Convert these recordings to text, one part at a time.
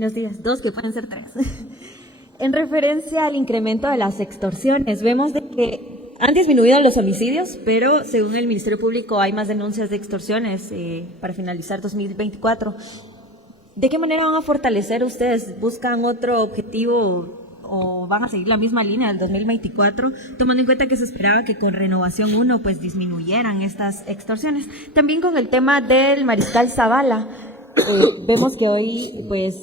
Buenos días. Dos que pueden ser tres. En referencia al incremento de las extorsiones, vemos de que han disminuido los homicidios, pero según el Ministerio Público hay más denuncias de extorsiones para finalizar 2024. ¿De qué manera van a fortalecer ustedes? ¿Buscan otro objetivo o van a seguir la misma línea del 2024, tomando en cuenta que se esperaba que con Renovación 1 pues disminuyeran estas extorsiones? También con el tema del Mariscal Zavala, vemos que hoy pues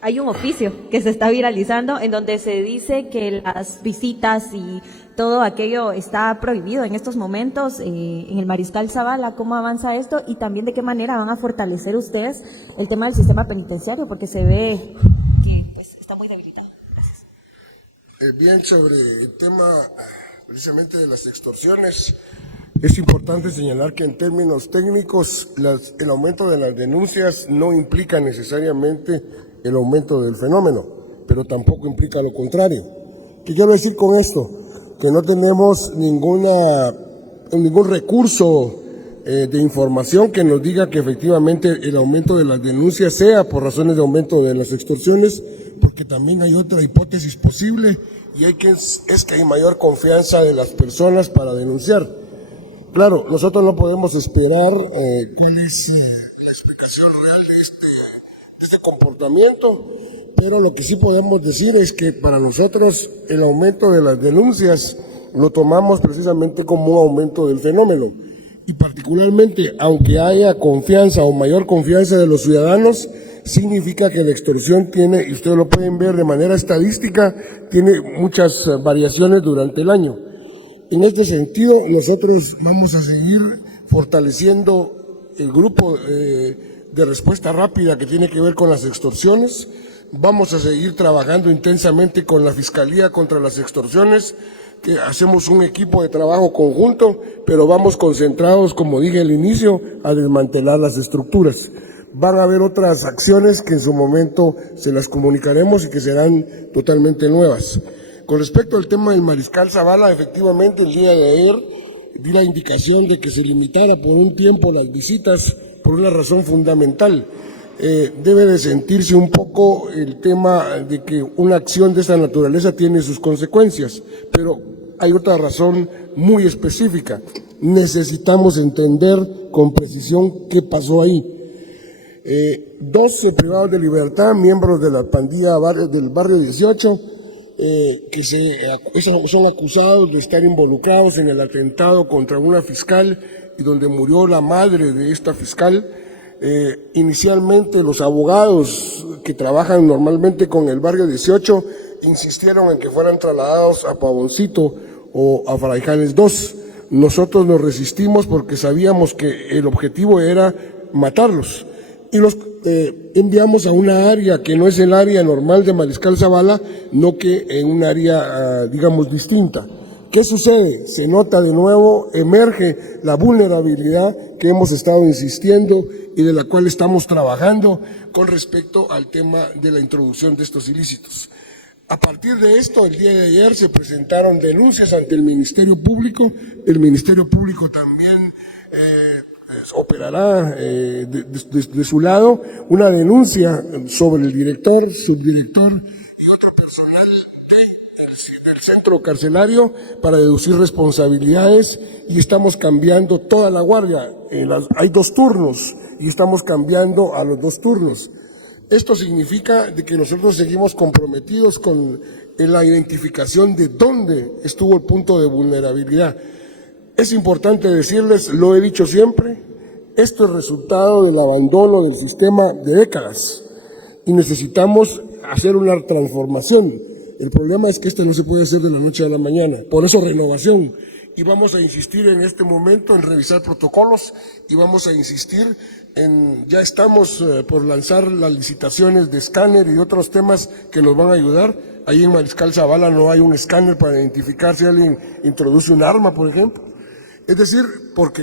hay un oficio que se está viralizando en donde se dice que las visitas y todo aquello está prohibido en estos momentos en el Mariscal Zavala. ¿Cómo avanza esto? Y también de qué manera van a fortalecer ustedes el tema del sistema penitenciario, porque se ve que pues está muy debilitado. Gracias. Bien, sobre el tema precisamente de las extorsiones, es importante señalar que en términos técnicos el aumento de las denuncias no implica necesariamente el aumento del fenómeno, pero tampoco implica lo contrario. ¿Qué quiero decir con esto? Que no tenemos ningún recurso de información que nos diga que efectivamente el aumento de las denuncias sea por razones de aumento de las extorsiones, porque también hay otra hipótesis posible y es que hay mayor confianza de las personas para denunciar. Claro, nosotros no podemos esperar cuál es la explicación real de este comportamiento, pero lo que sí podemos decir es que para nosotros el aumento de las denuncias lo tomamos precisamente como un aumento del fenómeno. Y particularmente, aunque haya confianza o mayor confianza de los ciudadanos, significa que la extorsión tiene, y ustedes lo pueden ver de manera estadística, tiene muchas variaciones durante el año. En este sentido, nosotros vamos a seguir fortaleciendo el grupo de respuesta rápida que tiene que ver con las extorsiones. Vamos a seguir trabajando intensamente con la Fiscalía contra las extorsiones, que hacemos un equipo de trabajo conjunto, pero vamos concentrados, como dije al inicio, a desmantelar las estructuras. Van a haber otras acciones que en su momento se las comunicaremos y que serán totalmente nuevas. Con respecto al tema del Mariscal Zavala, efectivamente el día de ayer di la indicación de que se limitara por un tiempo las visitas por una razón fundamental. Debe de sentirse un poco el tema de que una acción de esta naturaleza tiene sus consecuencias, pero hay otra razón muy específica. Necesitamos entender con precisión qué pasó ahí. 12 privados de libertad, miembros de la pandilla del barrio 18, que son acusados de estar involucrados en el atentado contra una fiscal y donde murió la madre de esta fiscal. Inicialmente los abogados que trabajan normalmente con el barrio 18 insistieron en que fueran trasladados a Pavoncito o a Fraijanes 2. Nosotros nos resistimos porque sabíamos que el objetivo era matarlos y los enviamos a una área que no es el área normal de Mariscal Zavala, no que en un área, digamos, distinta. ¿Qué sucede? Se nota de nuevo, emerge la vulnerabilidad que hemos estado insistiendo y de la cual estamos trabajando con respecto al tema de la introducción de estos ilícitos. A partir de esto, el día de ayer se presentaron denuncias ante el Ministerio Público. El Ministerio Público también operará de su lado una denuncia sobre el director, subdirector y otro personal del centro carcelario para deducir responsabilidades, y estamos cambiando toda la guardia. Hay 2 turnos y estamos cambiando a los 2 turnos. Esto significa de que nosotros seguimos comprometidos con la identificación de dónde estuvo el punto de vulnerabilidad. Es importante decirles, lo he dicho siempre, esto es resultado del abandono del sistema de décadas y necesitamos hacer una transformación. El problema es que esto no se puede hacer de la noche a la mañana, por eso renovación. Y vamos a insistir en este momento en revisar protocolos y vamos a insistir ya estamos por lanzar las licitaciones de escáner y otros temas que nos van a ayudar. Ahí en Mariscal Zavala no hay un escáner para identificar si alguien introduce un arma, por ejemplo. Es decir, porque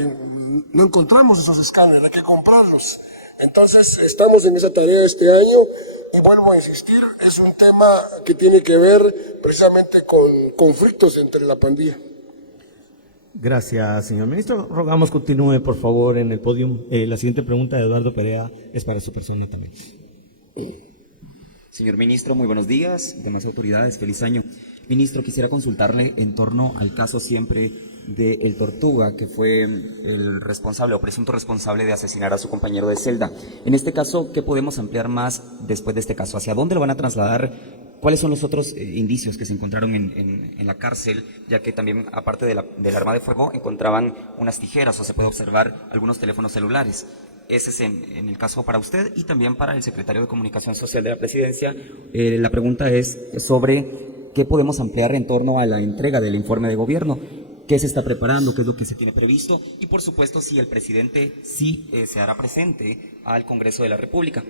no encontramos esos escáneres, hay que comprarlos. Entonces, estamos en esa tarea este año y vuelvo a insistir, es un tema que tiene que ver precisamente con conflictos entre la pandilla. Gracias, señor ministro. Rogamos continúe, por favor, en el podio. La siguiente pregunta de Eduardo Perea es para su persona también. Señor ministro, muy buenos días, demás autoridades, feliz año. Ministro, quisiera consultarle en torno al caso siempre de El Tortuga, que fue el responsable o presunto responsable de asesinar a su compañero de celda. En este caso, ¿qué podemos ampliar más después de este caso? ¿Hacia dónde lo van a trasladar? ¿Cuáles son los otros indicios que se encontraron en la cárcel? Ya que también, aparte del arma de fuego, encontraban unas tijeras o se puede observar algunos teléfonos celulares. Ese es en el caso para usted y también para el secretario de Comunicación Social de la Presidencia. La pregunta es sobre qué podemos ampliar en torno a la entrega del informe de gobierno. ¿Qué se está preparando? ¿Qué es lo que se tiene previsto? Y, por supuesto, si el presidente se hará presente al Congreso de la República.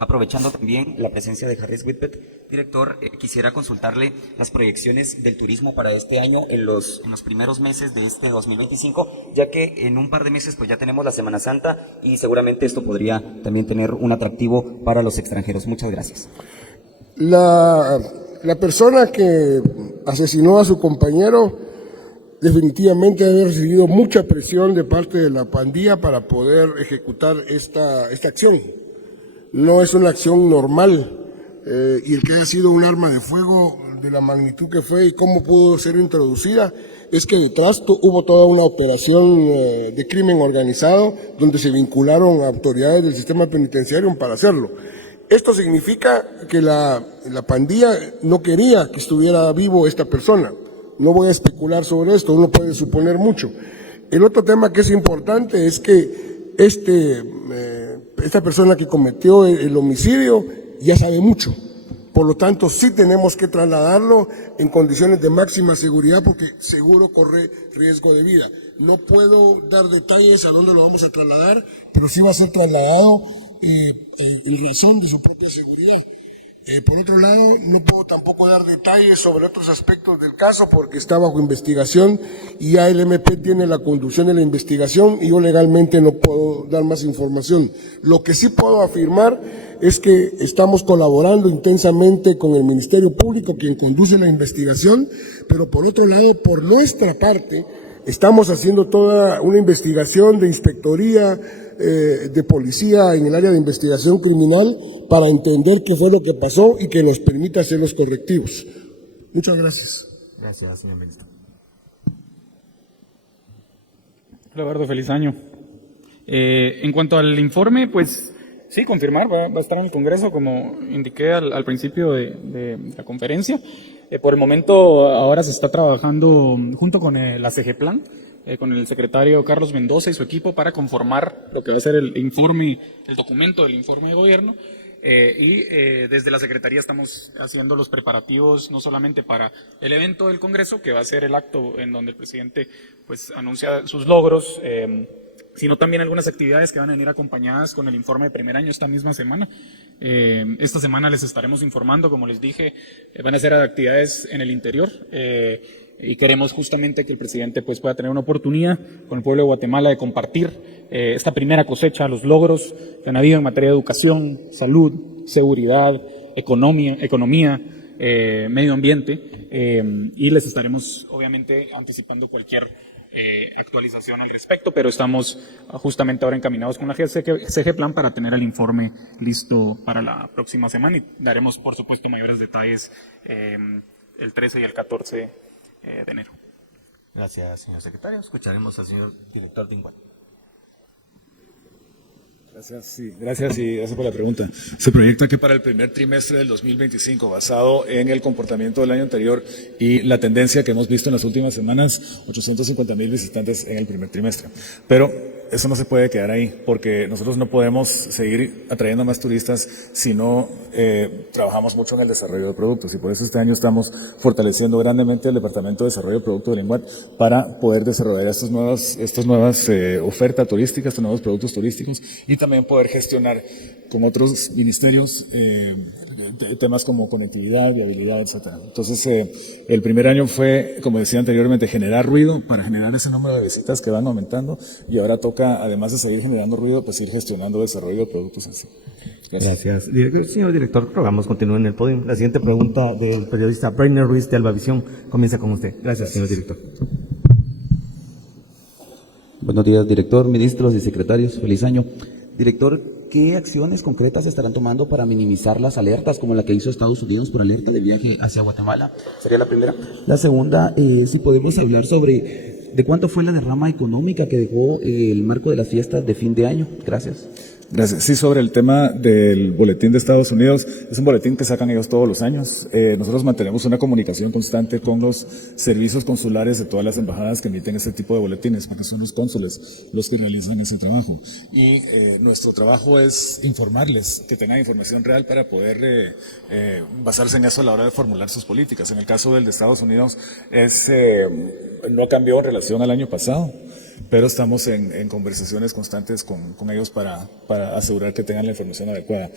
Aprovechando también la presencia de Harris Whitbert, director, quisiera consultarle las proyecciones del turismo para este año en los primeros meses de este 2025, ya que en un par de meses pues ya tenemos la Semana Santa y seguramente esto podría también tener un atractivo para los extranjeros. Muchas gracias. La persona que asesinó a su compañero definitivamente debe haber recibido mucha presión de parte de la pandilla para poder ejecutar esta acción. No es una acción normal, y el que haya sido un arma de fuego de la magnitud que fue y cómo pudo ser introducida, es que detrás hubo toda una operación de crimen organizado donde se vincularon a autoridades del sistema penitenciario para hacerlo. Esto significa que la pandilla no quería que estuviera vivo esta persona. No voy a especular sobre esto, uno puede suponer mucho. El otro tema que es importante es que esta persona que cometió el homicidio ya sabe mucho. Por lo tanto, sí tenemos que trasladarlo en condiciones de máxima seguridad porque seguro corre riesgo de vida. No puedo dar detalles a dónde lo vamos a trasladar, pero sí va a ser trasladado en razón de su propia seguridad. Por otro lado, no puedo tampoco dar detalles sobre otros aspectos del caso porque está bajo investigación y ya el MP tiene la conducción de la investigación y yo legalmente no puedo dar más información. Lo que sí puedo afirmar es que estamos colaborando intensamente con el Ministerio Público, quien conduce la investigación, pero por otro lado, por nuestra parte, estamos haciendo toda una investigación de inspectoría, de policía en el área de investigación criminal para entender qué fue lo que pasó y que nos permita hacer los correctivos. Muchas gracias. Gracias, señor ministro. Hola, Eduardo, feliz año. En cuanto al informe, pues sí, confirmar, va a estar en el Congreso, como indiqué al principio de la conferencia. Por el momento, ahora se está trabajando junto con la CG-Plan, con el secretario Carlos Mendoza y su equipo para conformar lo que va a ser el informe, el documento del informe de gobierno. Desde la Secretaría estamos haciendo los preparativos no solamente para el evento del Congreso, que va a ser el acto en donde el presidente pues anuncia sus logros, sino también algunas actividades que van a venir acompañadas con el informe de primer año esta misma semana. Esta semana les estaremos informando, como les dije, van a ser actividades en el interior, y queremos justamente que el presidente pues pueda tener una oportunidad con el pueblo de Guatemala de compartir esta primera cosecha, los logros que han habido en materia de educación, salud, seguridad, economía, medio ambiente, y les estaremos obviamente anticipando cualquier actualización al respecto, pero estamos justamente ahora encaminados con la CG-Plan para tener el informe listo para la próxima semana y daremos por supuesto mayores detalles el 13 y el 14 de enero. Gracias, señor secretario. Escucharemos al señor director de Inguat. Gracias por la pregunta. Se proyecta que para el primer trimestre del 2025, basado en el comportamiento del año anterior y la tendencia que hemos visto en las últimas semanas, 850,000 visitantes en el primer trimestre. Pero eso no se puede quedar ahí, porque nosotros no podemos seguir atrayendo más turistas si no trabajamos mucho en el desarrollo de productos. Y por eso este año estamos fortaleciendo grandemente el Departamento de Desarrollo de Productos del INGUAT para poder desarrollar estas nuevas ofertas turísticas, estos nuevos productos turísticos y también poder gestionar con otros ministerios temas como conectividad, viabilidad, etcétera. Entonces, el primer año fue, como decía anteriormente, generar ruido para generar ese número de visitas que van aumentando y ahora toca, además de seguir generando ruido, pues ir gestionando desarrollo de productos así. Gracias. Señor director, rogamos continúe en el podio. La siguiente pregunta del periodista Breiner Ruiz de Albavisión comienza con usted. Gracias, señor director. Buenos días, director, ministros y secretarios. Feliz año. Director, ¿qué acciones concretas se estarán tomando para minimizar las alertas como la que hizo Estados Unidos por alerta de viaje hacia Guatemala? Sería la primera. La segunda, si podemos hablar sobre de cuánto fue la derrama económica que dejó el marco de las fiestas de fin de año. Gracias. Gracias. Sí, sobre el tema del boletín de Estados Unidos, es un boletín que sacan ellos todos los años. Nosotros mantenemos una comunicación constante con los servicios consulares de todas las embajadas que emiten este tipo de boletines, porque son los cónsules los que realizan ese trabajo. Y nuestro trabajo es informarles, que tengan información real para poder basarse en eso a la hora de formular sus políticas. En el caso del de Estados Unidos, no cambió en relación al año pasado, pero estamos en conversaciones constantes con ellos para asegurar que tengan la información adecuada.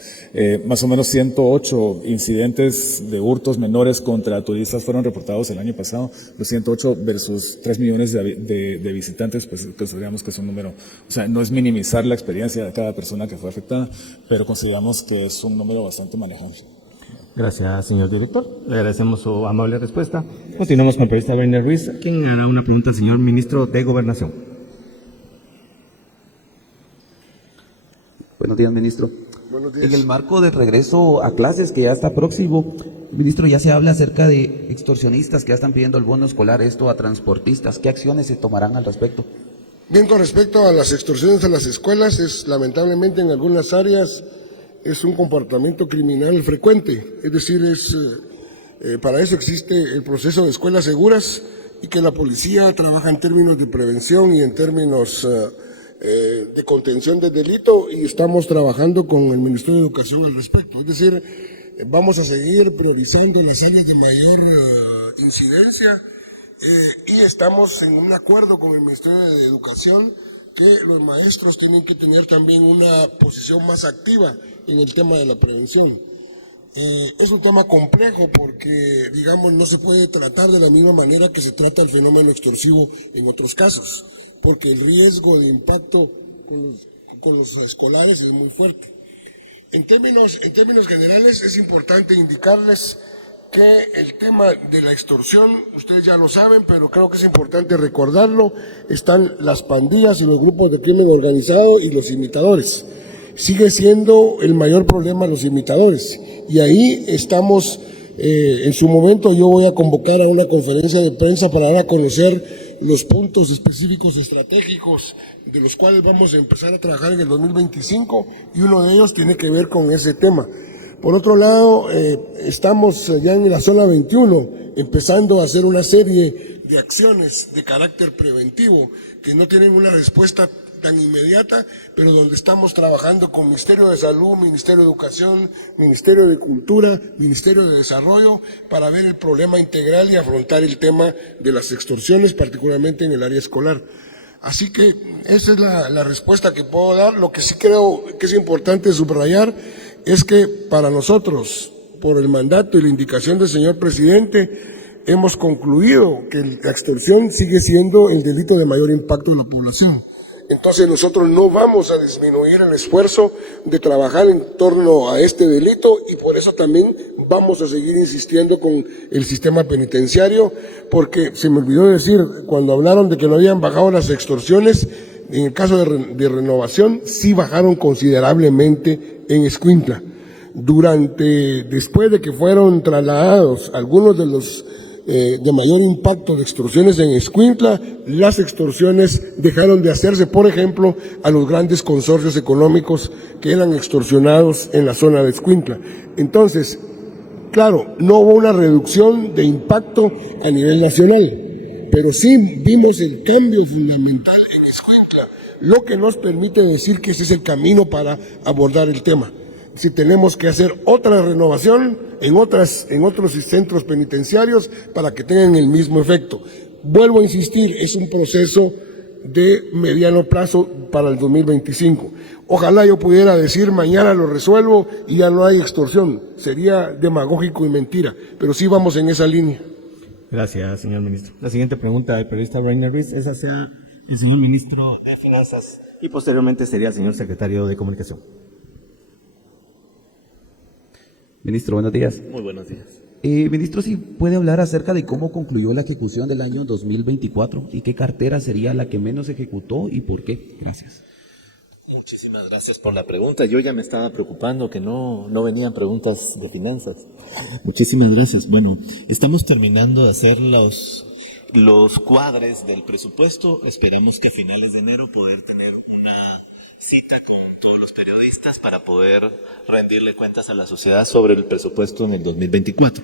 Más o menos 108 incidentes de hurtos menores contra turistas fueron reportados el año pasado. Los 108 versus 3 millones de visitantes, pues consideramos que es un número, o sea, no es minimizar la experiencia de cada persona que fue afectada, pero consideramos que es un número bastante manejable. Gracias, señor director. Le agradecemos su amable respuesta. Continuamos con el periodista Breiner Ruiz, quien hará una pregunta al señor ministro de Gobernación. Buenos días, ministro. Buenos días. En el marco del regreso a clases que ya está próximo, ministro, ya se habla acerca de extorsionistas que ya están pidiendo el bono escolar, esto a transportistas. ¿Qué acciones se tomarán al respecto? Bien, con respecto a las extorsiones a las escuelas, lamentablemente en algunas áreas es un comportamiento criminal frecuente, es decir, para eso existe el proceso de escuelas seguras y que la policía trabaja en términos de prevención y en términos de contención del delito, y estamos trabajando con el Ministerio de Educación al respecto. Es decir, vamos a seguir priorizando las áreas de mayor incidencia y estamos en un acuerdo con el Ministerio de Educación que los maestros tienen que tener también una posición más activa en el tema de la prevención. Es un tema complejo porque, digamos, no se puede tratar de la misma manera que se trata el fenómeno extorsivo en otros casos, porque el riesgo de impacto con los escolares es muy fuerte. En términos generales, es importante indicarles que el tema de la extorsión, ustedes ya lo saben, pero creo que es importante recordarlo, están las pandillas y los grupos de crimen organizado y los imitadores. Sigue siendo el mayor problema los imitadores, y ahí estamos, en su momento yo voy a convocar a una conferencia de prensa para dar a conocer los puntos específicos estratégicos de los cuales vamos a empezar a trabajar en el 2025, y uno de ellos tiene que ver con ese tema. Por otro lado, estamos ya en la zona 21, empezando a hacer una serie de acciones de carácter preventivo que no tienen una respuesta tan inmediata, pero donde estamos trabajando con Ministerio de Salud, Ministerio de Educación, Ministerio de Cultura, Ministerio de Desarrollo, para ver el problema integral y afrontar el tema de las extorsiones, particularmente en el área escolar. Así que esa es la respuesta que puedo dar. Lo que sí creo que es importante subrayar es que para nosotros, por el mandato y la indicación del señor presidente, hemos concluido que la extorsión sigue siendo el delito de mayor impacto en la población. Entonces nosotros no vamos a disminuir el esfuerzo de trabajar en torno a este delito, y por eso también vamos a seguir insistiendo con el sistema penitenciario, porque se me olvidó decir, cuando hablaron de que no habían bajado las extorsiones, en el caso de Renovación sí bajaron considerablemente en Escuintla. Después de que fueron trasladados algunos de los de mayor impacto de extorsiones en Escuintla, las extorsiones dejaron de hacerse, por ejemplo, a los grandes consorcios económicos que eran extorsionados en la zona de Escuintla. Entonces, claro, no hubo una reducción de impacto a nivel nacional, pero sí vimos el cambio fundamental en Escuintla, lo que nos permite decir que ese es el camino para abordar el tema. Si tenemos que hacer otra renovación en otros centros penitenciarios para que tengan el mismo efecto. Vuelvo a insistir, es un proceso de mediano plazo para el 2025. Ojalá yo pudiera decir mañana lo resuelvo y ya no hay extorsión. Sería demagógico y mentira, pero sí vamos en esa línea. Gracias, señor ministro. La siguiente pregunta del periodista Breiner Ruiz es hacia el señor ministro de Finanzas y posteriormente sería el señor secretario de Comunicación. Ministro, buenos días. Muy buenos días. Ministro, si puede hablar acerca de cómo concluyó la ejecución del año 2024 y qué cartera sería la que menos ejecutó y por qué. Gracias. Muchísimas gracias por la pregunta. Yo ya me estaba preocupando que no venían preguntas de finanzas. Muchísimas gracias. Bueno, estamos terminando de hacer los cuadres del presupuesto. Esperamos que a finales de enero poder tener una cita con todos los periodistas para poder rendirle cuentas a la sociedad sobre el presupuesto en el 2024.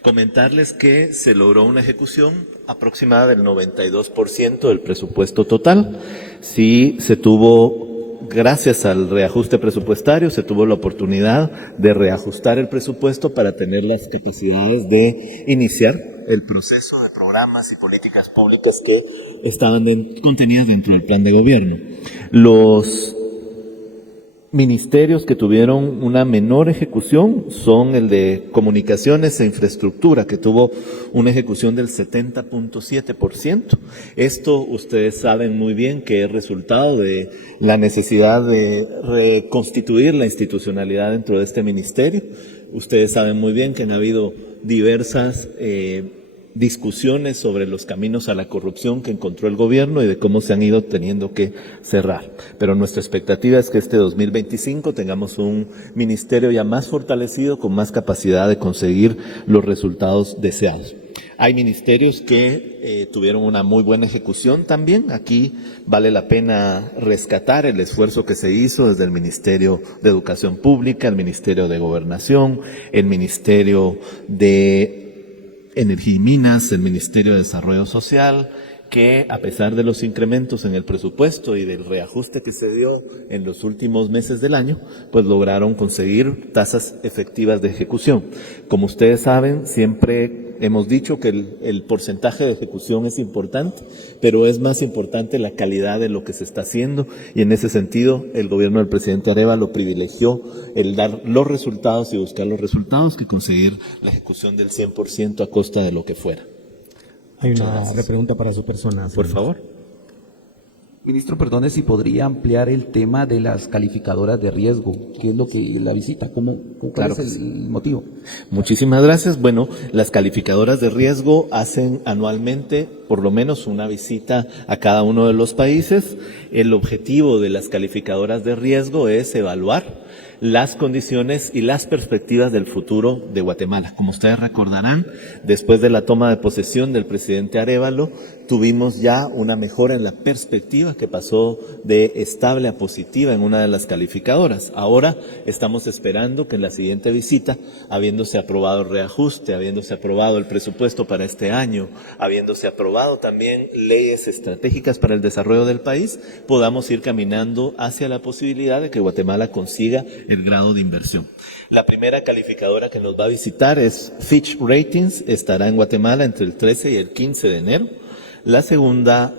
Comentarles que se logró una ejecución aproximada del 92% del presupuesto total. Sí se tuvo, gracias al reajuste presupuestario, se tuvo la oportunidad de reajustar el presupuesto para tener las capacidades de iniciar el proceso de programas y políticas públicas que estaban contenidas dentro del plan de gobierno. Los ministerios que tuvieron una menor ejecución son el de Comunicaciones e Infraestructura, que tuvo una ejecución del 70.7%. Esto ustedes saben muy bien que es resultado de la necesidad de reconstituir la institucionalidad dentro de este ministerio. Ustedes saben muy bien que han habido diversas discusiones sobre los caminos a la corrupción que encontró el gobierno y de cómo se han ido teniendo que cerrar. Pero nuestra expectativa es que este 2025 tengamos un ministerio ya más fortalecido, con más capacidad de conseguir los resultados deseados. Hay ministerios que tuvieron una muy buena ejecución también. Aquí vale la pena rescatar el esfuerzo que se hizo desde el Ministerio de Educación Pública, el Ministerio de Gobernación, el Ministerio de Energía y Minas, el Ministerio de Desarrollo Social, que a pesar de los incrementos en el presupuesto y del reajuste que se dio en los últimos meses del año, pues lograron conseguir tasas efectivas de ejecución. Como ustedes saben, siempre hemos dicho que el porcentaje de ejecución es importante, pero es más importante la calidad de lo que se está haciendo, y en ese sentido el gobierno del presidente Arévalo privilegió el dar los resultados y buscar los resultados que conseguir la ejecución del 100% a costa de lo que fuera. Hay una repregunta para su persona. Por favor. Ministro, perdone si podría ampliar el tema de las calificadoras de riesgo. ¿Qué es lo que la visita? ¿Cuál Claro es el motivo? Muchísimas gracias. Bueno, las calificadoras de riesgo hacen anualmente por lo menos una visita a cada uno de los países. El objetivo de las calificadoras de riesgo es evaluar las condiciones y las perspectivas del futuro de Guatemala. Como ustedes recordarán, después de la toma de posesión del presidente Arévalo, tuvimos ya una mejora en la perspectiva que pasó de estable a positiva en una de las calificadoras. Ahora estamos esperando que en la siguiente visita, habiéndose aprobado el reajuste, habiéndose aprobado el presupuesto para este año, habiéndose aprobado también leyes estratégicas para el desarrollo del país, podamos ir caminando hacia la posibilidad de que Guatemala consiga el grado de inversión. La primera calificadora que nos va a visitar es Fitch Ratings, estará en Guatemala entre el 13 y el 15 de enero. La segunda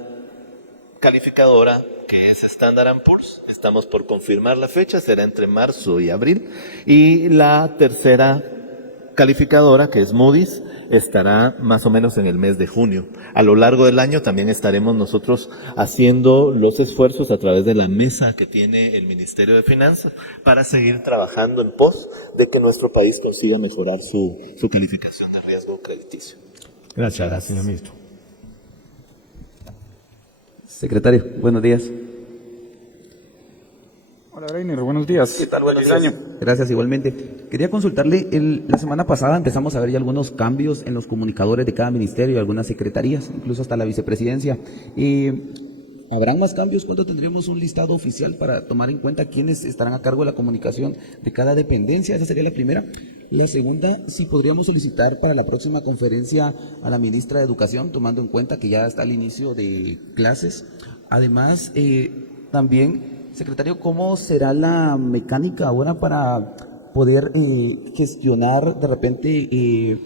calificadora, que es Standard & Poor's, estamos por confirmar la fecha, será entre marzo y abril. Y la tercera calificadora, que es Moody's, estará más o menos en el mes de junio. A lo largo del año también estaremos nosotros haciendo los esfuerzos a través de la mesa que tiene el Ministerio de Finanzas para seguir trabajando en pos de que nuestro país consiga mejorar su calificación de riesgo crediticio. Gracias, señor ministro. Secretario, buenos días. Hola, Breiner, buenos días. ¿Qué tal? Buenos Feliz días. año. Gracias, igualmente. Quería consultarle, la semana pasada empezamos a ver ya algunos cambios en los comunicadores de cada ministerio y algunas secretarías, incluso hasta la vicepresidencia. ¿Habrán más cambios? ¿Cuándo tendremos un listado oficial para tomar en cuenta quiénes estarán a cargo de la comunicación de cada dependencia? Esa sería la primera. La segunda, si podríamos solicitar para la próxima conferencia a la ministra de Educación, tomando en cuenta que ya está el inicio de clases. Además, también, secretario, ¿cómo será la mecánica ahora para poder gestionar de repente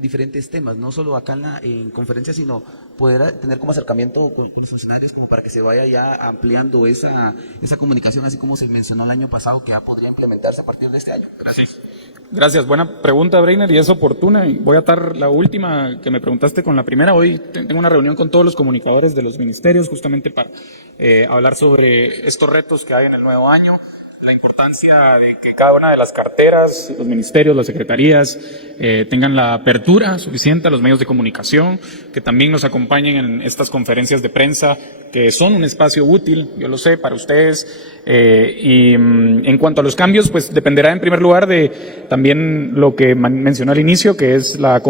diferentes temas, no solo acá en conferencia, sino poder tener como acercamiento con los funcionarios como para que se vaya ya ampliando esa comunicación, así como se mencionó el año pasado, que ya podría implementarse a partir de este año? Gracias. Sí. Gracias, buena pregunta, Breiner, y es oportuna. Voy a atar la última que me preguntaste con la primera. Hoy tengo una reunión con todos los comunicadores de los ministerios justamente para hablar sobre estos retos que hay en el nuevo año. la importancia de que cada una de las carteras, los ministerios, las secretarías, tengan la apertura suficiente a los medios de comunicación, que también nos acompañen en estas conferencias de prensa, que son un espacio útil, yo lo sé, para ustedes. En cuanto a los cambios, pues dependerá en primer lugar de también lo que mencionó al inicio, que es la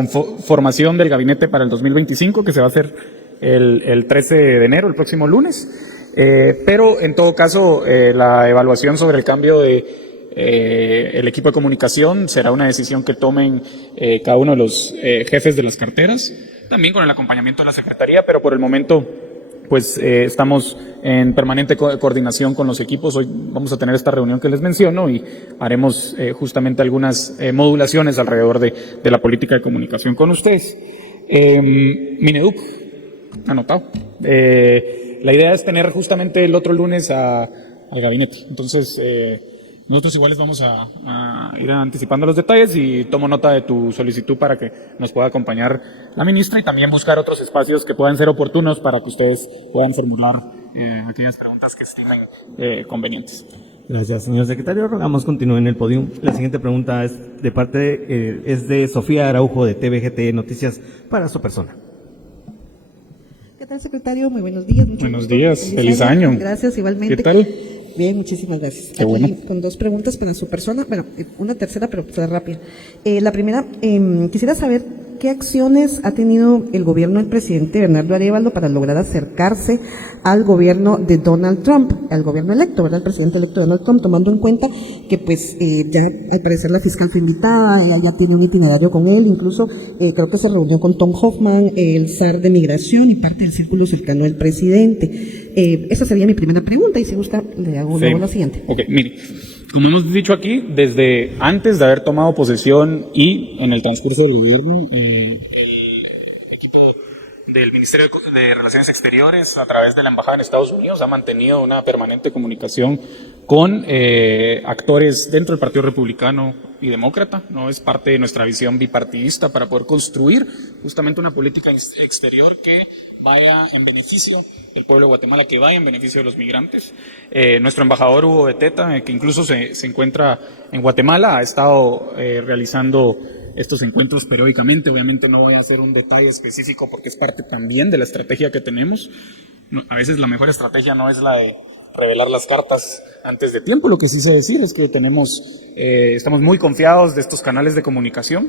formación del gabinete para el 2025, que se va a hacer el 13 de enero, el próximo lunes. Pero en todo caso, la evaluación sobre el cambio de el equipo de comunicación será una decisión que tomen cada uno de los jefes de las carteras, también con el acompañamiento de la Secretaría, pero por el momento pues estamos en permanente coordinación con los equipos. Hoy vamos a tener esta reunión que les menciono y haremos justamente algunas modulaciones alrededor de la política de comunicación con ustedes. Mineduc, anotado. La idea es tener justamente el otro lunes al gabinete. Entonces, nosotros igual les vamos a ir anticipando los detalles y tomo nota de tu solicitud para que nos pueda acompañar la ministra y también buscar otros espacios que puedan ser oportunos para que ustedes puedan formular aquellas preguntas que estimen convenientes. Gracias, señor secretario. Rogamos continúe en el podio. La siguiente pregunta es de Sofía Araujo de TVGT Noticias para su persona. ¿Qué tal, secretario? Muy buenos días. Buenos días, feliz año. Gracias, igualmente. ¿Qué tal? Bien, muchísimas gracias. Qué bueno. Con dos preguntas para su persona, bueno, una tercera, pero será rápida. La primera, quisiera saber qué acciones ha tenido el gobierno del presidente Bernardo Arévalo para lograr acercarse al gobierno de Donald Trump, al gobierno electo, ¿verdad? El presidente electo Donald Trump, tomando en cuenta que pues ya al parecer la fiscal fue invitada, ella ya tiene un itinerario con él, incluso creo que se reunió con Tom Hoffman, el zar de migración y parte del círculo cercano del presidente. Esa sería mi primera pregunta y si gusta le hago luego la siguiente. Ok, mire, como hemos dicho aquí, desde antes de haber tomado posesión y en el transcurso del gobierno, el equipo del Ministerio de Relaciones Exteriores, a través de la Embajada en Estados Unidos, ha mantenido una permanente comunicación con actores dentro del Partido Republicano y Demócrata, ¿no? Es parte de nuestra visión bipartidista para poder construir justamente una política exterior que vaya en beneficio del pueblo de Guatemala, que vaya en beneficio de los migrantes. Nuestro embajador Hugo Beteta, que incluso se encuentra en Guatemala, ha estado realizando estos encuentros periódicamente. Obviamente no voy a hacer un detalle específico porque es parte también de la estrategia que tenemos. A veces la mejor estrategia no es la de revelar las cartas antes de tiempo. Lo que sí sé decir es que estamos muy confiados de estos canales de comunicación.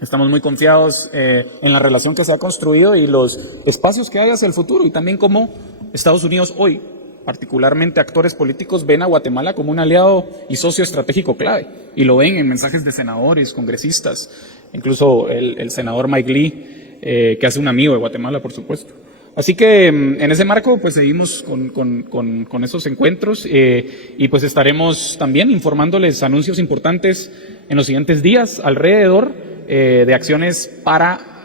Estamos muy confiados en la relación que se ha construido y los espacios que hay hacia el futuro, y también como Estados Unidos hoy, particularmente actores políticos, ven a Guatemala como un aliado y socio estratégico clave, y lo ven en mensajes de senadores, congresistas, incluso el senador Mike Lee, que hace un amigo de Guatemala, por supuesto. Así que en ese marco pues seguimos con esos encuentros y pues estaremos también informándoles anuncios importantes en los siguientes días alrededor de acciones para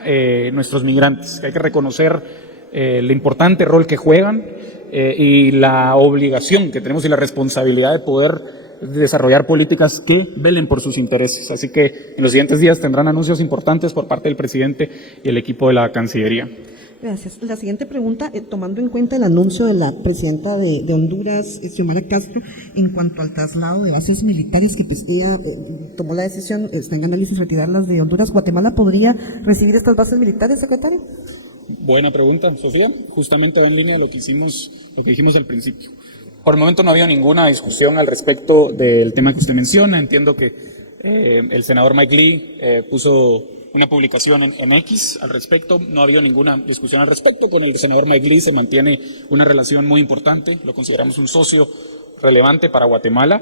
nuestros migrantes, que hay que reconocer el importante rol que juegan y la obligación que tenemos y la responsabilidad de poder desarrollar políticas que velen por sus intereses. Así que en los siguientes días tendrán anuncios importantes por parte del presidente y el equipo de la Cancillería. Gracias. La siguiente pregunta, tomando en cuenta el anuncio de la presidenta de Honduras, Xiomara Castro, en cuanto al traslado de bases militares, que pues ella tomó la decisión, está en análisis retirarlas de Honduras, ¿Guatemala podría recibir estas bases militares, secretario? Buena pregunta, Sofía. Justamente va en línea de lo que dijimos al principio. Por el momento no ha habido ninguna discusión al respecto del tema que usted menciona. Entiendo que el senador Mike Lee puso una publicación en X al respecto. No ha habido ninguna discusión al respecto. Con el senador Mike Lee se mantiene una relación muy importante. Lo consideramos un socio relevante para Guatemala.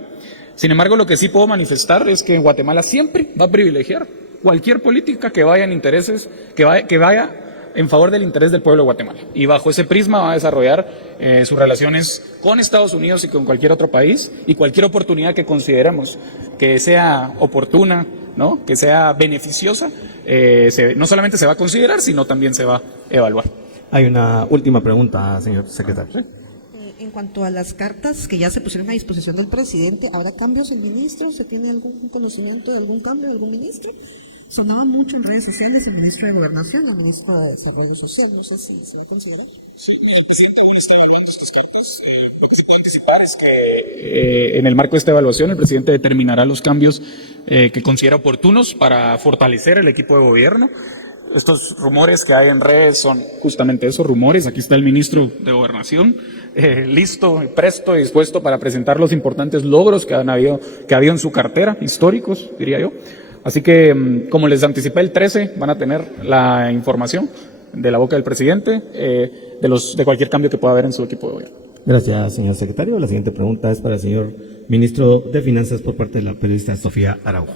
Sin embargo, lo que sí puedo manifestar es que Guatemala siempre va a privilegiar cualquier política que vaya en intereses, que vaya en favor del interés del pueblo de Guatemala. Y bajo ese prisma va a desarrollar sus relaciones con Estados Unidos y con cualquier otro país, y cualquier oportunidad que consideremos que sea oportuna, ¿no?, que sea beneficiosa, no solamente se va a considerar, sino también se va a evaluar. Hay una última pregunta, señor secretario. En cuanto a las cartas que ya se pusieron a disposición del presidente, ¿habrá cambios en ministros? ¿Se tiene algún conocimiento de algún cambio de algún ministro? Sonaba mucho en redes sociales el ministro de Gobernación, el ministro de Desarrollo Social, no sé si se considera. Sí, mira, el presidente aún está evaluando estos cambios. Lo que se puede anticipar es que en el marco de esta evaluación el presidente determinará los cambios que considera oportunos para fortalecer el equipo de gobierno. Estos rumores que hay en redes son justamente esos rumores. Aquí está el ministro de Gobernación, listo, presto y dispuesto para presentar los importantes logros que ha habido en su cartera, históricos, diría yo. Así que, como les anticipé, el 13 van a tener la información de la boca del presidente de cualquier cambio que pueda haber en su equipo de gobierno. Gracias, señor secretario. La siguiente pregunta es para el señor ministro de Finanzas por parte de la periodista Sofía Araujo.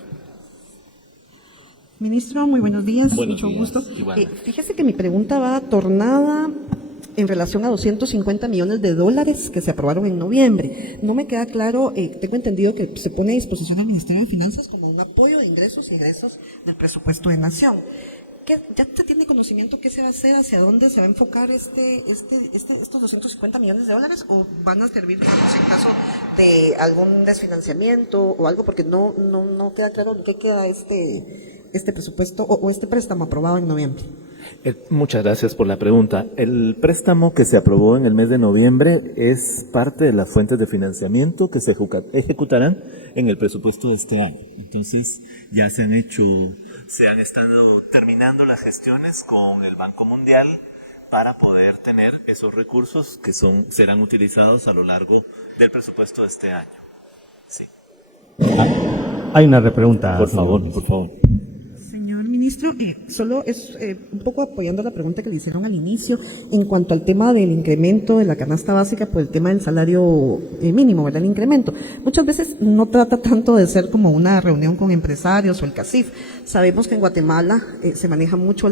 Ministro, muy buenos días, Buenos mucho días, gusto. igualmente. Fíjese que mi pregunta va tornada en relación a 250 millones de dólares que se aprobaron en noviembre. No me queda claro, tengo entendido que se pone a disposición del Ministerio de Finanzas como un apoyo de ingresos y egresos del presupuesto de Nación. ¿Ya se tiene conocimiento qué se va a hacer, hacia dónde se va a enfocar estos 250 millones de dólares, o van a servir, digamos, en caso de algún desfinanciamiento o algo, porque no queda claro en qué queda este presupuesto o este préstamo aprobado en noviembre? Muchas gracias por la pregunta. El préstamo que se aprobó en el mes de noviembre es parte de las fuentes de financiamiento que se ejecutarán en el presupuesto de este año. Entonces, ya se han estado terminando las gestiones con el Banco Mundial para poder tener esos recursos que serán utilizados a lo largo del presupuesto de este año. Sí. Hay una repregunta. Por señor favor, ministro. por favor. Señor ministro, solo es un poco apoyando la pregunta que le hicieron al inicio en cuanto al tema del incremento de la canasta básica por el tema del salario mínimo, ¿verdad? El incremento. Muchas veces no trata tanto de ser como una reunión con empresarios o el CACIF. Sabemos que en Guatemala se maneja mucho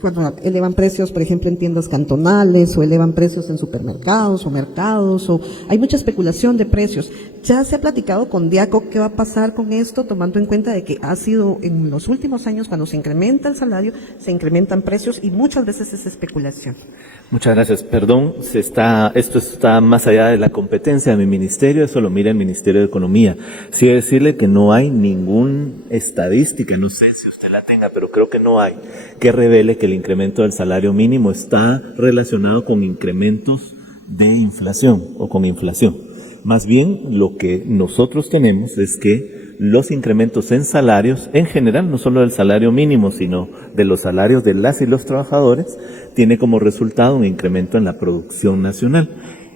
cuando elevan precios, por ejemplo, en tiendas cantonales, o elevan precios en supermercados o mercados, o hay mucha especulación de precios. ¿Ya se ha platicado con Diaco qué va a pasar con esto, tomando en cuenta de que ha sido en los últimos años cuando se incrementa el salario, se incrementan precios y muchas veces es especulación? Muchas gracias. Perdón, esto está más allá de la competencia de mi ministerio, eso lo mira el Ministerio de Economía. Sí decirle que no hay ninguna estadística, no sé si usted la tenga, pero creo que no hay, que revele que el incremento del salario mínimo está relacionado con incrementos de inflación o con inflación. Más bien, lo que nosotros tenemos es que los incrementos en salarios, en general, no solo del salario mínimo, sino de los salarios de las y los trabajadores, tiene como resultado un incremento en la producción nacional.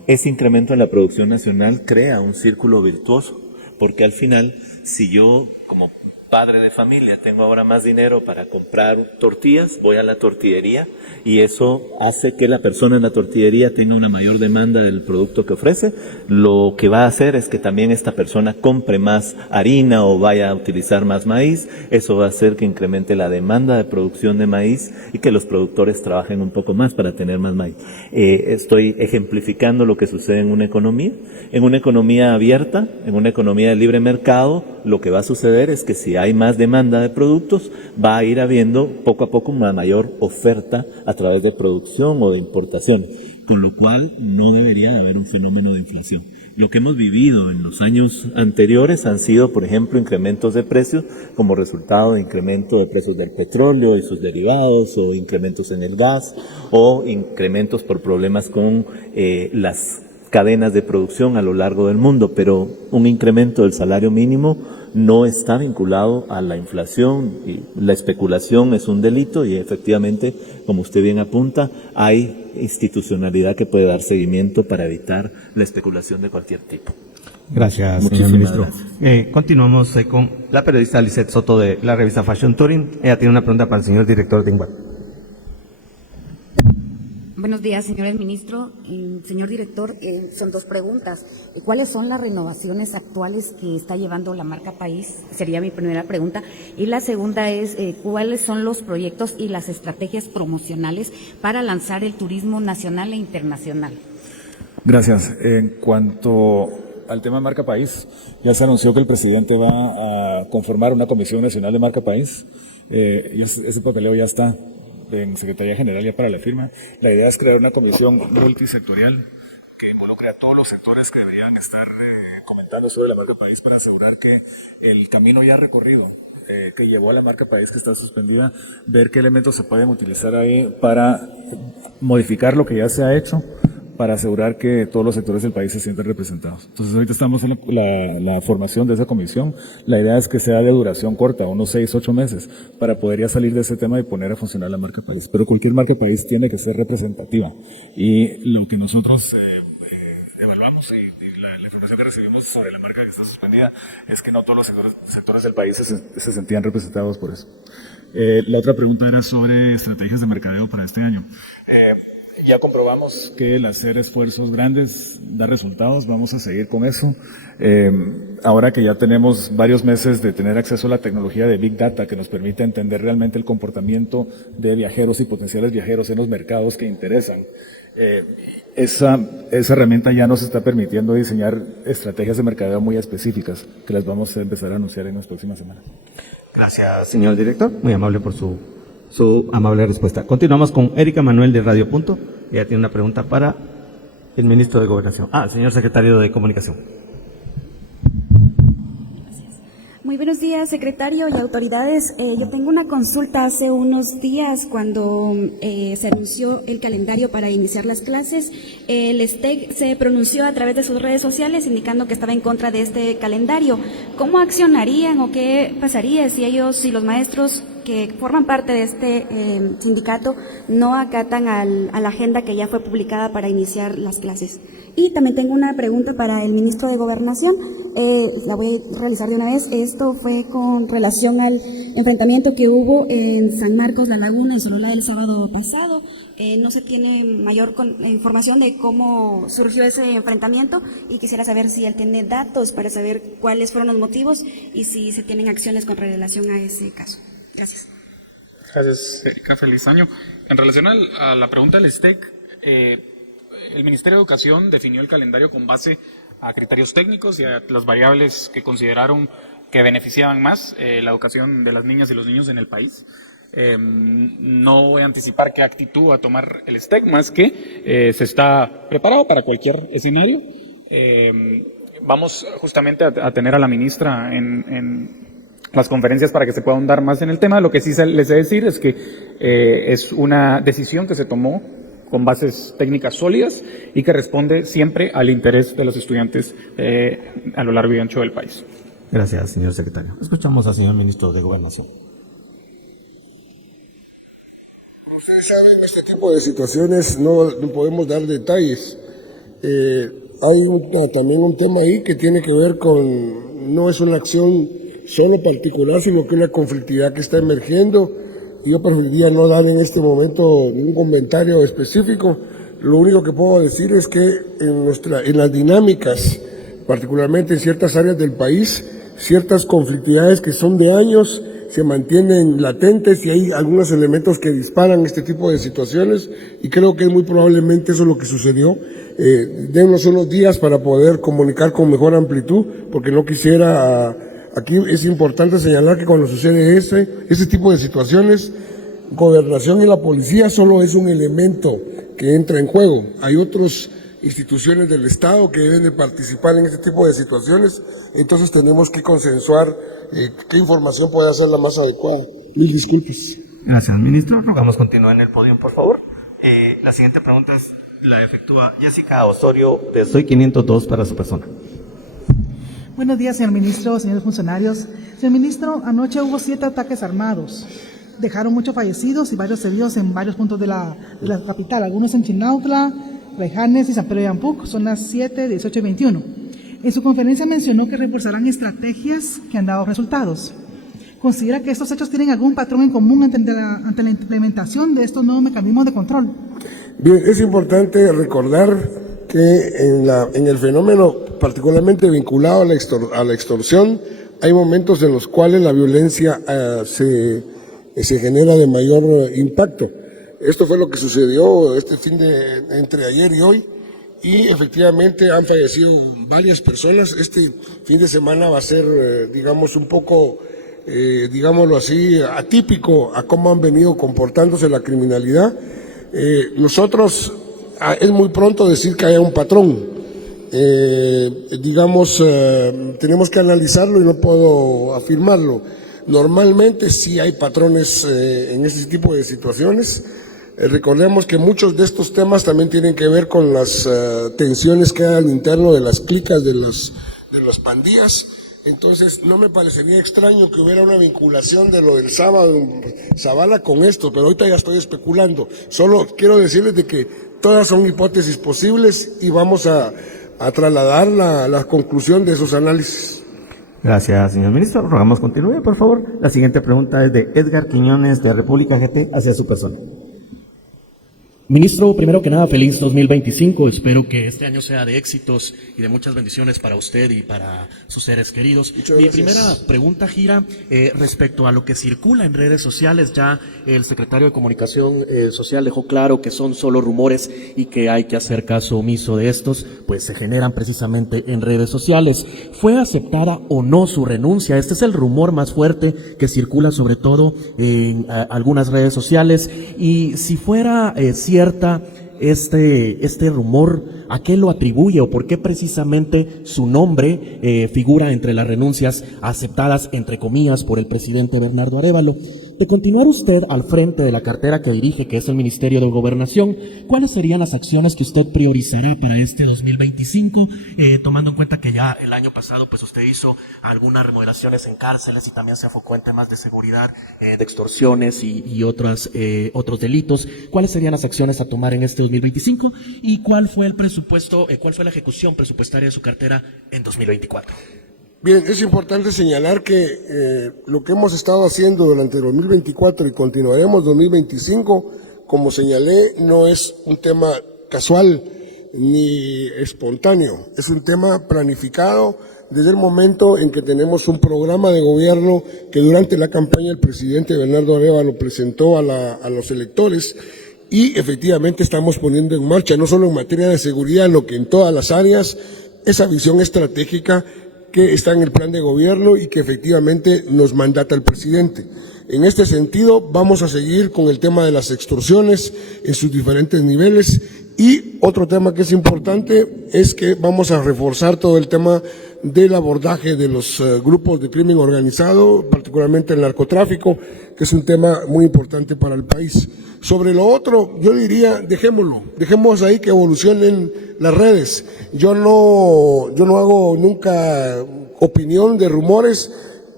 Ese incremento en la producción nacional crea un círculo virtuoso, porque al final, si yo, como padre de familia, tengo ahora más dinero para comprar tortillas, voy a la tortillería y eso hace que la persona en la tortillería tenga una mayor demanda del producto que ofrece. Lo que va a hacer es que también esta persona compre más harina o vaya a utilizar más maíz. Eso va a hacer que incremente la demanda de producción de maíz y que los productores trabajen un poco más para tener más maíz. Estoy ejemplificando lo que sucede en una economía. En una economía abierta, en una economía de libre mercado, lo que va a suceder es que si hay más demanda de productos, va a ir habiendo poco a poco una mayor oferta a través de producción o de importación, con lo cual no debería haber un fenómeno de inflación. Lo que hemos vivido en los años anteriores han sido, por ejemplo, incrementos de precios como resultado de incremento de precios del petróleo y sus derivados, o incrementos en el gas, o incrementos por problemas con las cadenas de producción a lo largo del mundo, pero un incremento del salario mínimo no está vinculado a la inflación, y la especulación es un delito y efectivamente, como usted bien apunta, hay institucionalidad que puede dar seguimiento para evitar la especulación de cualquier tipo. Gracias, Muchísimas señor ministro. gracias. Continuamos con la periodista Lisette Soto de la revista Fashion Touring. Ella tiene una pregunta para el señor director de INGUAT. Buenos días, señores ministros. Señor director, son dos preguntas. ¿Cuáles son las renovaciones actuales que está llevando la marca País? Sería mi primera pregunta. Y la segunda es, ¿cuáles son los proyectos y las estrategias promocionales para lanzar el turismo nacional e internacional? Gracias. En cuanto al tema Marca País, ya se anunció que el presidente va a conformar una Comisión Nacional de Marca País. Ese papeleo ya está en Secretaría General ya para la firma. La idea es crear una comisión multisectorial que involucre a todos los sectores que deberían estar comentando sobre la marca País para asegurar que el camino ya recorrido que llevó a la marca país que está suspendida, ver qué elementos se pueden utilizar ahí para modificar lo que ya se ha hecho, para asegurar que todos los sectores del país se sientan representados. Entonces ahorita estamos en la formación de esa comisión. La idea es que sea de duración corta, unos 6, 8 meses, para poder ya salir de ese tema y poner a funcionar la marca país. Pero cualquier marca país tiene que ser representativa. Y lo que nosotros evaluamos y la información que recibimos sobre la marca que está suspendida es que no todos los sectores del país se sentían representados por eso. La otra pregunta era sobre estrategias de mercadeo para este año. Ya comprobamos que el hacer esfuerzos grandes da resultados, vamos a seguir con eso. Ahora que ya tenemos varios meses de tener acceso a la tecnología de Big Data que nos permite entender realmente el comportamiento de viajeros y potenciales viajeros en los mercados que interesan, esa herramienta ya nos está permitiendo diseñar estrategias de mercadeo muy específicas que las vamos a empezar a anunciar en las próximas semanas. Gracias, señor director. Muy amable por su amable respuesta. Continuamos con Erika Manuel de Radio Punto. Ella tiene una pregunta para el ministro de Gobernación. Señor secretario de Comunicación. Muy buenos días, secretario y autoridades. Yo tengo una consulta hace unos días cuando se anunció el calendario para iniciar las clases. El STEC se pronunció a través de sus redes sociales indicando que estaba en contra de este calendario. ¿Cómo accionarían o qué pasaría si los maestros que forman parte de este sindicato no acatan a la agenda que ya fue publicada para iniciar las clases? Y también tengo una pregunta para el ministro de Gobernación, la voy a realizar de una vez. Esto fue con relación al enfrentamiento que hubo en San Marcos, La Laguna, en Solola el sábado pasado. No se tiene mayor información de cómo surgió ese enfrentamiento y quisiera saber si él tiene datos para saber cuáles fueron los motivos y si se tienen acciones con relación a ese caso. Gracias. Gracias, Erika. Feliz año. En relación a la pregunta del STEC, el Ministerio de Educación definió el calendario con base a criterios técnicos y a las variables que consideraron que beneficiaban más la educación de las niñas y los niños en el país. No voy a anticipar qué actitud va a tomar el STEC, más que se está preparado para cualquier escenario. Vamos justamente a tener a la ministra en las conferencias para que se pueda ahondar más en el tema. Lo que sí les he de decir es que es una decisión que se tomó con bases técnicas sólidas y que responde siempre al interés de los estudiantes a lo largo y ancho del país. Gracias, señor secretario. Escuchamos al señor ministro de Gobernación. Como ustedes saben, en este tipo de situaciones no podemos dar detalles. Hay también un tema ahí que tiene que ver con, no es una acción solo particular, sino que una conflictividad que está emergiendo. Yo preferiría no dar en este momento ningún comentario específico. Lo único que puedo decir es que en las dinámicas, particularmente en ciertas áreas del país, ciertas conflictividades que son de años se mantienen latentes y hay algunos elementos que disparan este tipo de situaciones y creo que muy probablemente eso es lo que sucedió. Denos unos días para poder comunicar con mejor amplitud, porque no quisiera... Aquí es importante señalar que cuando sucede este tipo de situaciones, Gobernación y la policía solo es un elemento que entra en juego. Hay otras instituciones del Estado que deben de participar en este tipo de situaciones, entonces tenemos que consensuar qué información puede ser la más adecuada. Mil disculpas. Gracias, ministro. Rogamos continúe en el podio, por favor. La siguiente pregunta la efectúa Jessica Osorio de Soy 502 para su persona. Buenos días, señor ministro, señores funcionarios. Señor ministro, anoche hubo 7 ataques armados. Dejaron muchos fallecidos y varios heridos en varios puntos de la capital, algunos en Chinautla, Rejanes y San Pedro de Ampuc, son las 7, 18 y 21. En su conferencia mencionó que reforzarán estrategias que han dado resultados. ¿Considera que estos hechos tienen algún patrón en común ante la implementación de estos nuevos mecanismos de control? Bien, es importante recordar que en el fenómeno particularmente vinculado a la extorsión, hay momentos en los cuales la violencia se genera de mayor impacto. Esto fue lo que sucedió entre ayer y hoy, y efectivamente han fallecido varias personas. Este fin de semana va a ser, digamos, un poco, digámoslo así, atípico a cómo han venido comportándose la criminalidad. Nosotros, es muy pronto decir que haya un patrón. Tenemos que analizarlo y no puedo afirmarlo. Normalmente sí hay patrones en este tipo de situaciones. Recordemos que muchos de estos temas también tienen que ver con las tensiones que hay al interno de las clicas de las pandillas. Entonces, no me parecería extraño que hubiera una vinculación de lo del sábado Zavala con esto, pero ahorita ya estoy especulando. Solo quiero decirles de que todas son hipótesis posibles y vamos a trasladar la conclusión de esos análisis. Gracias, señor ministro. Rogamos continúe, por favor. La siguiente pregunta es de Edgar Quiñones, de República GT, hacia su persona. Ministro, primero que nada, feliz 2025. Espero que este año sea de éxitos y de muchas bendiciones para usted y para sus seres queridos. Mi primera pregunta gira respecto a lo que circula en redes sociales. Ya el secretario de Comunicación Social dejó claro que son solo rumores y que hay que hacer caso omiso de estos, pues se generan precisamente en redes sociales. ¿Fue aceptada o no su renuncia? Este es el rumor más fuerte que circula sobre todo en algunas redes sociales. Y si fuera cierta este rumor, ¿a qué lo atribuye o por qué precisamente su nombre figura entre las renuncias aceptadas, entre comillas, por el presidente Bernardo Arévalo? De continuar usted al frente de la cartera que dirige, que es el Ministerio de Gobernación, ¿cuáles serían las acciones que usted priorizará para este 2025, tomando en cuenta que ya el año pasado pues usted hizo algunas remodelaciones en cárceles y también se enfocó en temas de seguridad, de extorsiones y otros delitos? ¿Cuáles serían las acciones a tomar en este 2025 y cuál fue el presupuesto, cuál fue la ejecución presupuestaria de su cartera en 2024? Bien, es importante señalar que lo que hemos estado haciendo durante el 2024 y continuaremos 2025, como señalé, no es un tema casual ni espontáneo, es un tema planificado desde el momento en que tenemos un programa de gobierno que durante la campaña el presidente Bernardo Arévalo presentó a los electores, y efectivamente estamos poniendo en marcha, no solo en materia de seguridad, sino que en todas las áreas, esa visión estratégica que está en el plan de gobierno y que efectivamente nos mandata el presidente. En este sentido, vamos a seguir con el tema de las extorsiones en sus diferentes niveles, y otro tema que es importante es que vamos a reforzar todo el tema del abordaje de los grupos de crimen organizado, particularmente el narcotráfico, que es un tema muy importante para el país. Sobre lo otro, yo diría, dejemos ahí que evolucionen las redes. Yo no hago nunca opinión de rumores,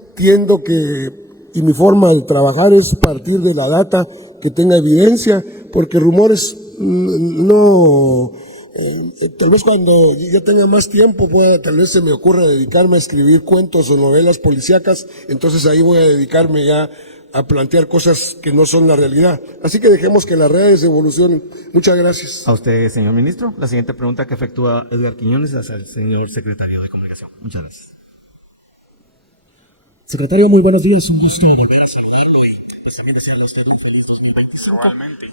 entiendo que, y mi forma de trabajar es partir de la data que tenga evidencia, porque rumores no, tal vez cuando ya tenga más tiempo tal vez se me ocurra dedicarme a escribir cuentos o novelas policíacas, entonces ahí voy a dedicarme ya a plantear cosas que no son la realidad. Así que dejemos que las redes evolucionen. Muchas gracias. A usted, señor ministro. La siguiente pregunta que efectúa Edgar Quiñones es al señor secretario de Comunicación. Muchas gracias. Secretario, muy buenos días. Un gusto volver a saludarlo y pues también desearle a usted un feliz 2025. Igualmente.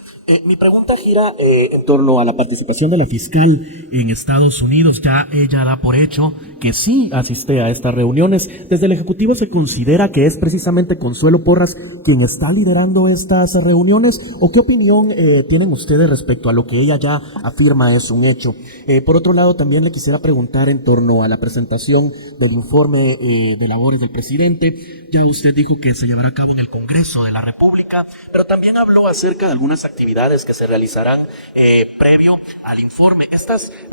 Mi pregunta gira en torno a la participación de la fiscal en Estados Unidos. Ya ella da por hecho que sí asiste a estas reuniones. Desde el Ejecutivo se considera que es precisamente Consuelo Porras quien está liderando estas reuniones. ¿O qué opinión tienen ustedes respecto a lo que ella ya afirma es un hecho? Por otro lado, también le quisiera preguntar en torno a la presentación del informe de labores del presidente. Ya usted dijo que se llevará a cabo en el Congreso de la República, pero también habló acerca de algunas actividades que se realizarán previo al informe.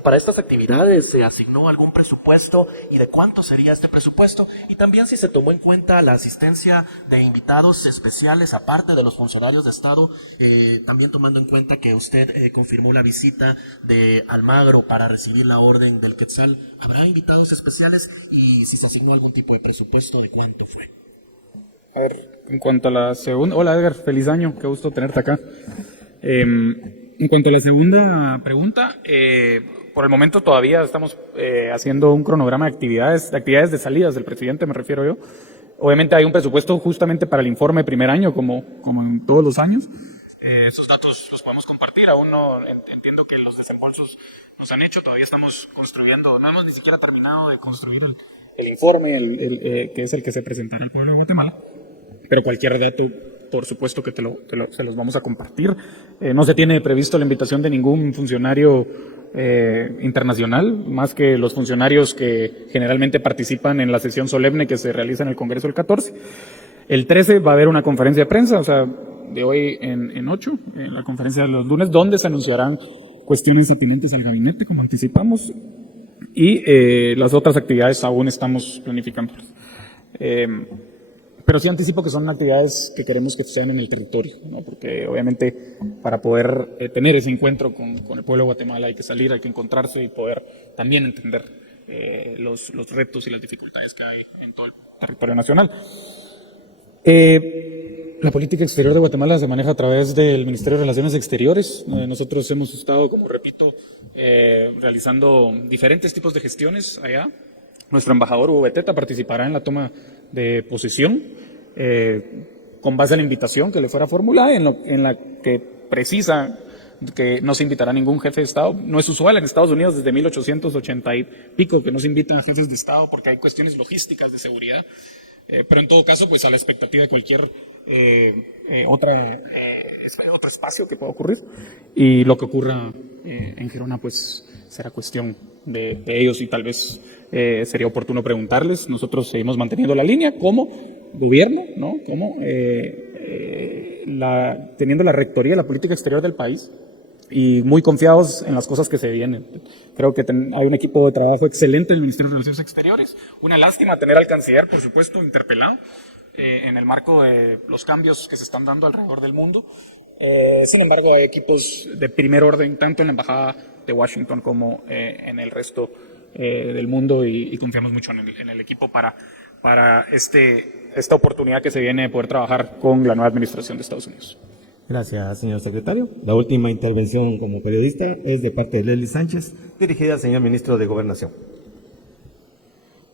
Para estas actividades se asignó algún presupuesto y de cuánto sería este presupuesto, y también si se tomó en cuenta la asistencia de invitados especiales aparte de los funcionarios de Estado, también tomando en cuenta que usted confirmó la visita de Almagro para recibir la orden del Quetzal. ¿Habrá invitados especiales? Y si se asignó algún tipo de presupuesto, ¿de cuánto fue? A ver, en cuanto a la segunda... Hola Edgar, feliz año, qué gusto tenerte acá. En cuanto a la segunda pregunta, por el momento todavía estamos haciendo un cronograma de actividades de salidas del presidente, me refiero yo. Obviamente hay un presupuesto justamente para el informe de primer año, como en todos los años. Esos datos los podemos compartir, aún no entiendo que los desembolsos nos han hecho, todavía estamos construyendo, no hemos ni siquiera terminado de construir el informe, que es el que se presentará al pueblo de Guatemala. Pero cualquier dato, por supuesto que se los vamos a compartir. No se tiene previsto la invitación de ningún funcionario internacional, más que los funcionarios que generalmente participan en la sesión solemne que se realiza en el Congreso el 14. El 13 va a haber una conferencia de prensa, o sea, de hoy en 8, en la conferencia de los lunes, donde se anunciarán cuestiones atinentes al gabinete, como anticipamos, y las otras actividades aún estamos planificándolas. Pero sí anticipo que son actividades que queremos que sean en el territorio, ¿no? Porque obviamente para poder tener ese encuentro con el pueblo de Guatemala hay que salir, hay que encontrarse y poder también entender los retos y las dificultades que hay en todo el territorio nacional. La política exterior de Guatemala se maneja a través del Ministerio de Relaciones Exteriores. Nosotros hemos estado, como repito, realizando diferentes tipos de gestiones allá. Nuestro embajador Hugo Beteta participará en la toma de posesión con base a la invitación que le fuera formulada, en la que precisa que no se invitará a ningún jefe de Estado. No es usual en Estados Unidos desde 1880 y pico que no se invitan a jefes de Estado porque hay cuestiones logísticas de seguridad. Pero en todo caso, pues a la expectativa de cualquier otro espacio que pueda ocurrir. Y lo que ocurra en Gerona, pues será cuestión de ellos y tal vez sería oportuno preguntarles. Nosotros seguimos manteniendo la línea como gobierno, ¿no? Como teniendo la rectoría de la política exterior del país y muy confiados en las cosas que se vienen. Creo que hay un equipo de trabajo excelente en el Ministerio de Relaciones Exteriores. Una lástima tener al canciller, por supuesto, interpelado en el marco de los cambios que se están dando alrededor del mundo. Sin embargo, hay equipos de primer orden, tanto en la Embajada de Washington como en el resto del mundo, y confiamos mucho en el equipo para esta oportunidad que se viene de poder trabajar con la nueva administración de Estados Unidos. Gracias, señor secretario. La última intervención como periodista es de parte de Leslie Sánchez, dirigida al señor ministro de Gobernación.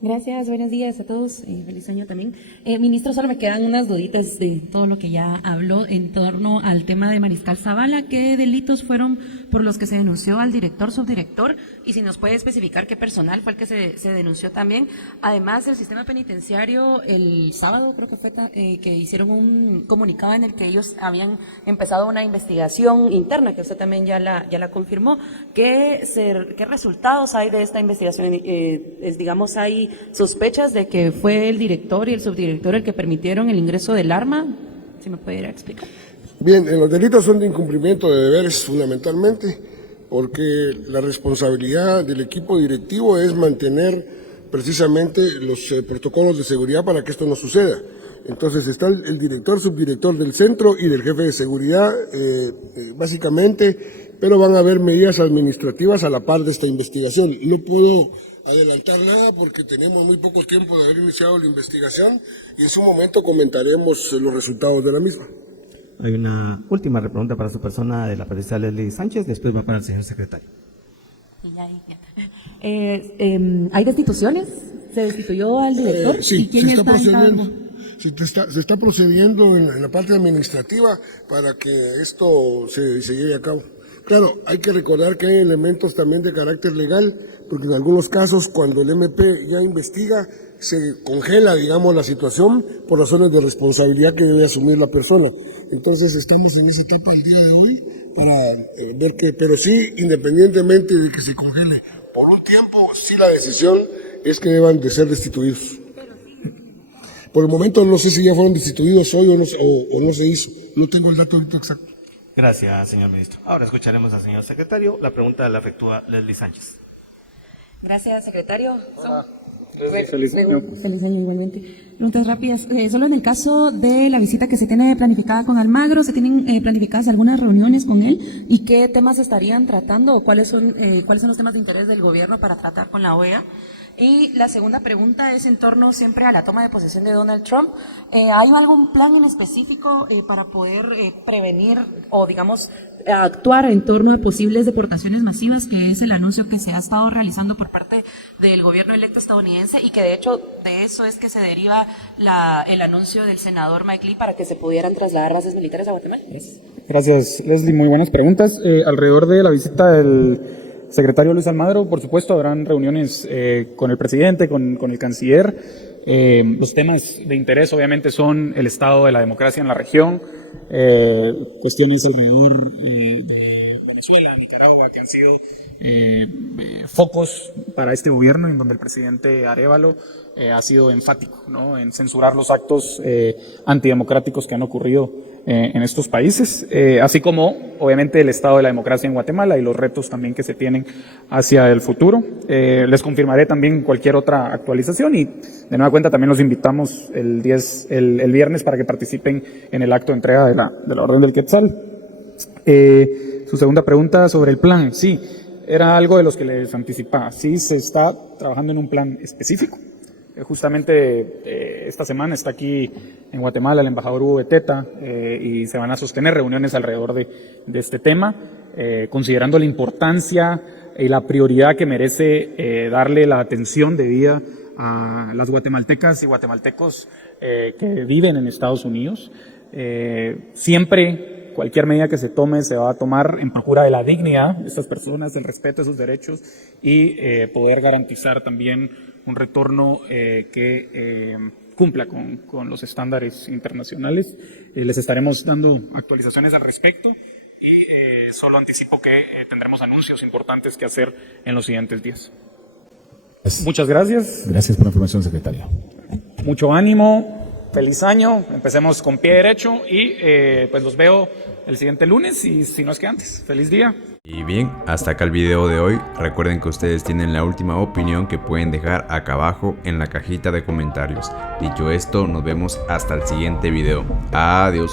Gracias, buenos días a todos, feliz año también. Ministro, solo me quedan unas duditas de todo lo que ya habló en torno al tema de Mariscal Zavala. ¿Qué delitos fueron por los que se denunció al director, subdirector? Y si nos puede especificar qué personal fue el que se denunció también. Además del sistema penitenciario, el sábado creo que fue que hicieron un comunicado en el que ellos habían empezado una investigación interna, que usted también ya la confirmó. ¿Qué resultados hay de esta investigación? Digamos, hay sospechas de que fue el director y el subdirector el que permitieron el ingreso del arma. ¿Si me puede explicar? Bien, los delitos son de incumplimiento de deberes fundamentalmente, porque la responsabilidad del equipo directivo es mantener precisamente los protocolos de seguridad para que esto no suceda. Entonces está el director, subdirector del centro y del jefe de seguridad, básicamente, pero van a haber medidas administrativas a la par de esta investigación. No puedo adelantar nada porque tenemos muy poco tiempo de haber iniciado la investigación y en su momento comentaremos los resultados de la misma. Hay una última pregunta para su persona de la periodista Leslie Sánchez, después va para el señor secretario. ¿Hay destituciones? ¿Se destituyó al director? Sí, ¿Y quién se está está procediendo. Se está procediendo en la parte administrativa para que esto se lleve a cabo. Claro, hay que recordar que hay elementos también de carácter legal, porque en algunos casos cuando el MP ya investiga, se congela, digamos, la situación por razones de responsabilidad que debe asumir la persona. Entonces estamos en esa etapa el día de hoy para ver que, pero sí, independientemente de que se congele por un tiempo, sí la decisión es que deban de ser destituidos. Por el momento no sé si ya fueron destituidos hoy o no se hizo, no tengo el dato exacto. Gracias, señor ministro. Ahora escucharemos al señor secretario. La pregunta la efectúa Leslie Sánchez. Gracias, secretario. Feliz año. Feliz año igualmente. Preguntas rápidas. Solo en el caso de la visita que se tiene planificada con Almagro, ¿se tienen planificadas algunas reuniones con él? ¿Y qué temas estarían tratando o cuáles son los temas de interés del gobierno para tratar con la OEA? Y la segunda pregunta es en torno siempre a la toma de posesión de Donald Trump. ¿Hay algún plan en específico para poder prevenir o, digamos, actuar en torno a posibles deportaciones masivas, que es el anuncio que se ha estado realizando por parte del gobierno electo estadounidense y que de hecho de eso es que se deriva el anuncio del senador Mike Lee para que se pudieran trasladar bases militares a Guatemala? Gracias, Leslie. Muy buenas preguntas. Alrededor de la visita del secretario Luis Almagro, por supuesto, habrán reuniones con el presidente, con el canciller. Los temas de interés, obviamente, son el estado de la democracia en la región, cuestiones alrededor de Venezuela, Nicaragua, que han sido focos para este gobierno, en donde el presidente Arévalo ha sido enfático, ¿no?, en censurar los actos antidemocráticos que han ocurrido en estos países, así como obviamente el estado de la democracia en Guatemala y los retos también que se tienen hacia el futuro. Les confirmaré también cualquier otra actualización y de nueva cuenta también los invitamos el viernes para que participen en el acto de entrega de la Orden del Quetzal. Su segunda pregunta sobre el plan, sí, era algo de los que les anticipaba. Sí, se está trabajando en un plan específico. Justamente esta semana está aquí en Guatemala el embajador Hugo Beteta y se van a sostener reuniones alrededor de este tema, considerando la importancia y la prioridad que merece darle la atención debida a las guatemaltecas y guatemaltecos que viven en Estados Unidos. Siempre cualquier medida que se tome se va a tomar en procura de la dignidad de estas personas, del respeto de sus derechos y poder garantizar también un retorno que cumpla con los estándares internacionales. Les estaremos dando actualizaciones al respecto y solo anticipo que tendremos anuncios importantes que hacer en los siguientes días. Muchas gracias. Gracias por la información, secretario. Mucho ánimo, feliz año, empecemos con pie derecho y pues los veo el siguiente lunes y si no es que antes. Feliz día. Y bien, hasta acá el video de hoy. Recuerden que ustedes tienen la última opinión que pueden dejar acá abajo en la cajita de comentarios. Dicho esto, nos vemos hasta el siguiente video. Adiós.